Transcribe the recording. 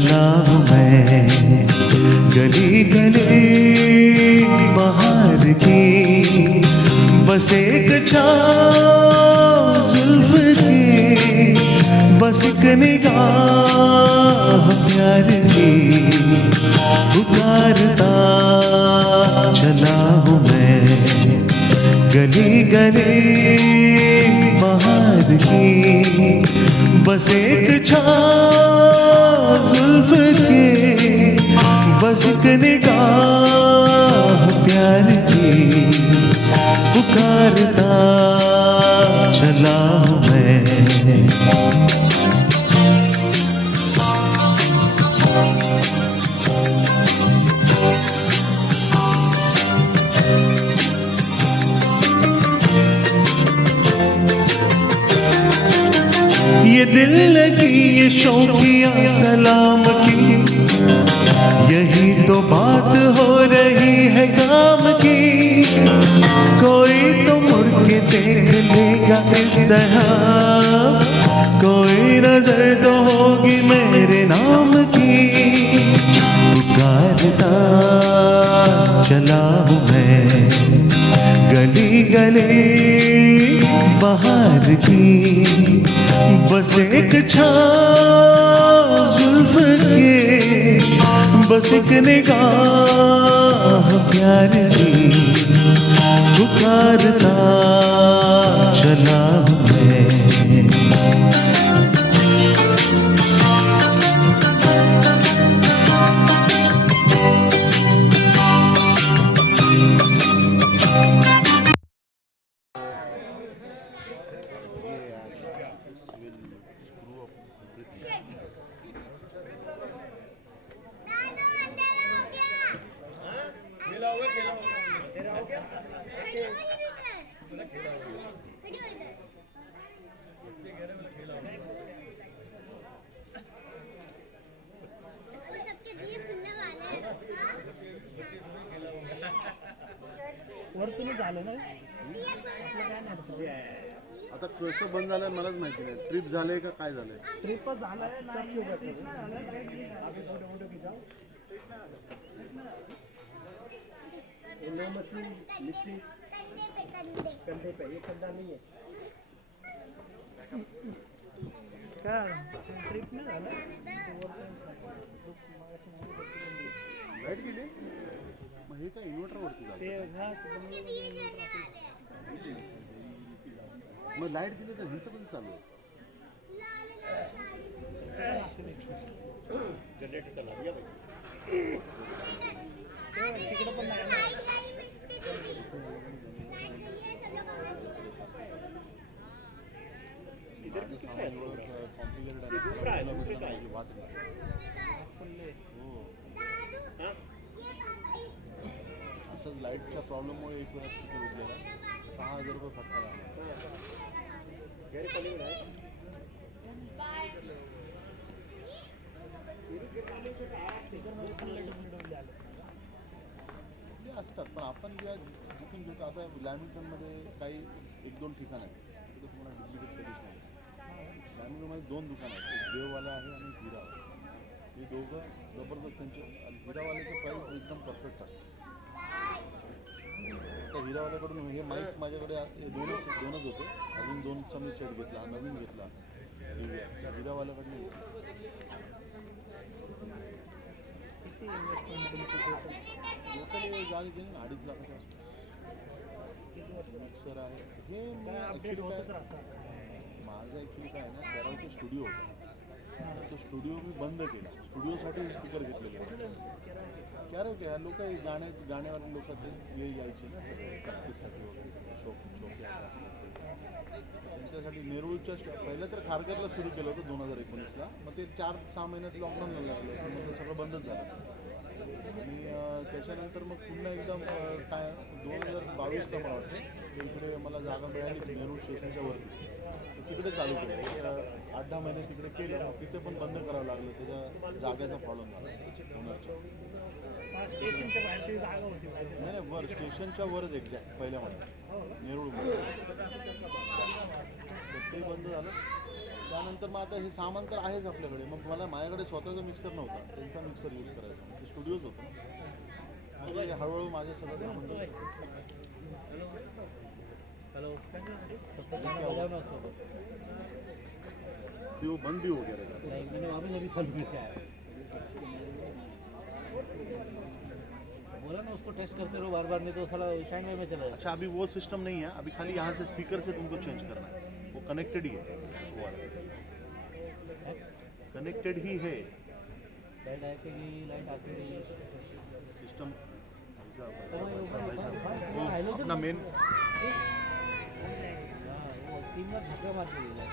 चला हूँ मैं गली गली बाहर की, बस एक छाँव जुल्फ की, बस एक निगाह प्यार की, पुकारता चला हूँ मैं गली गली बाहर की, बस एक छाँव जुल्फ की, बस एक निगाह प्यार की, पुकारता चला हूँ मैं। ये दिल लगी ये शौकिया सलाम की, यही तो बात हो रही है काम की, कोई तो मुड़ के देख लेगा इस तरह, कोई नजर तो होगी मेरे नाम की, पुकारता चला हूँ मैं गली गली बाहर की, बस एक छाँव जुल्फ के, बस एक निगाह प्यार की, पुकारता चला हूँ मैं। आता कसं बंद झालंय मलाच माहिती नाही, ट्रिप झालंय का काय झालंय? ट्रिपच झालंय कंधे पे, ये कंधा नहीं है क्या ट्रिप में झालं लाईट गेली मग हे काय इन्व्हर्टर वरती झालं, मग लाईट गेली तर ह्यांचं कसं चालू आहे? जनरेटर चालू तिकडे पण नाही असंच लाईटच्या प्रॉब्लेममुळे एक वेळा तिथे उठलेला 6,000 रुपये फटका लागला. असतात पण आपण जेव्हा जिथून घेतो, आता लॅमिंग्टनमध्ये काही 1-2 ठिकाण आहेत तिथे तुम्हाला डुप्लिकेट कधीच नाही. लॅमिंग्टनमध्ये 2 दुकानं आहेत, एक देववाला आहे आणि एक हिरावाला. हे दोघं जबरदस्त त्यांचे, हिरावाल्याचं प्राईस एकदम परफेक्ट असतं. त्या हिरावाल्याकडून हे माईक माझ्याकडे दोनच होते, अजून 2चा मी सेट घेतला, नवीन घेतला हिरावाल्याकडून. लोकल गाडी घेऊन 2.5 लाखाचा मिक्सर आहे. हे माझं ॲक्च्युली काय आहे ना, त्याला स्टुडिओ होता, तो स्टुडिओ मी बंद केला. स्टुडिओसाठी स्पीकर घेतलेले. क्या रे क्या लोक गाण्यावाले लोक ते यायचे ना सगळे प्रॅक्टिससाठी वगैरे, शोके त्यांच्यासाठी नेरूळच्या पहिलं तर खारघरला सुरू केलं होतं 2019ला. मग ते 4-6 महिन्यात लॉकडाऊन लागलं, मग ते सगळं बंदच झालं. आणि त्याच्यानंतर मग पुन्हा एकदा काय 2022ला मला वाटतं इकडे मला जागा मिळाली नेरूळ स्टेशनच्या वरती, तिकडे चालू केलं. 8-10 महिने तिकडे केलं, मग तिथे पण बंद करावं लागलं, त्याच्या जागेचा प्रॉब्लेम झाला ओनरच्या. नाही वर स्टेशनच्या वरच एक्झॅक्ट पहिल्या महिन्यात नेरूळ ते बंद झालं. त्यानंतर मग आता हे सामान तर आहेच आपल्याकडे, मग मला माझ्याकडे स्वतःचा मिक्सर नव्हता, त्यांचा मिक्सर यूज करायचा, ते स्टुडिओज होतं ना. मग ते हळूहळू माझं सगळं सामान हॅलो फक्त गाना बजावना सोबत फिर वो बंद भी हो गया रहेगा. नहीं मैंने वापस अभी चालू किया है बोला ना उसको टेस्ट करते रहो बार बार, नहीं तो साला शैंगहाई में चला जाए. अच्छा अभी वो सिस्टम नहीं है, अभी खाली यहाँ से स्पीकर से तुमको चेंज करना है, वो कनेक्टेड ही है, वो वाला कनेक्टेड ही है लाइट आती गई लाइट आती गई सिस्टम. अपना मेन हाँ वो तीन बार धक्का मार के गेला.